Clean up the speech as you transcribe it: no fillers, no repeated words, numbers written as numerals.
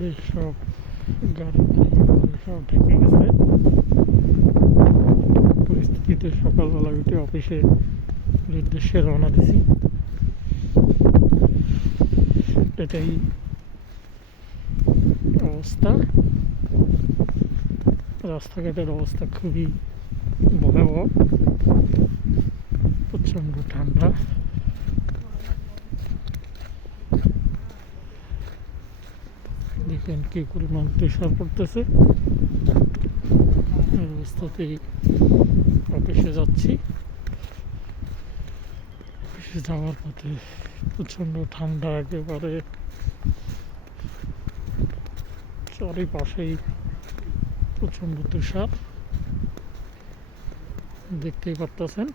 Police সব গাড়ি সব ঢেকে গেছে। পরিস্থিতিতে সকালবেলা উঠে অফিসের উদ্দেশ্যে রওনা দিছি। এটাই অবস্থা, রাস্তাঘাটের অবস্থা খুবই ভয়াবহ, প্রচণ্ড ঠান্ডা। দেখেন কি পরিমাণ তুষার পড়তেছে। এই অবস্থাতেই অফিসে যাচ্ছি। অফিসে যাওয়ার পথে প্রচণ্ড ঠান্ডা, একেবারে চারিপাশেই প্রচণ্ড তুষার, দেখতেই পারতেছেন।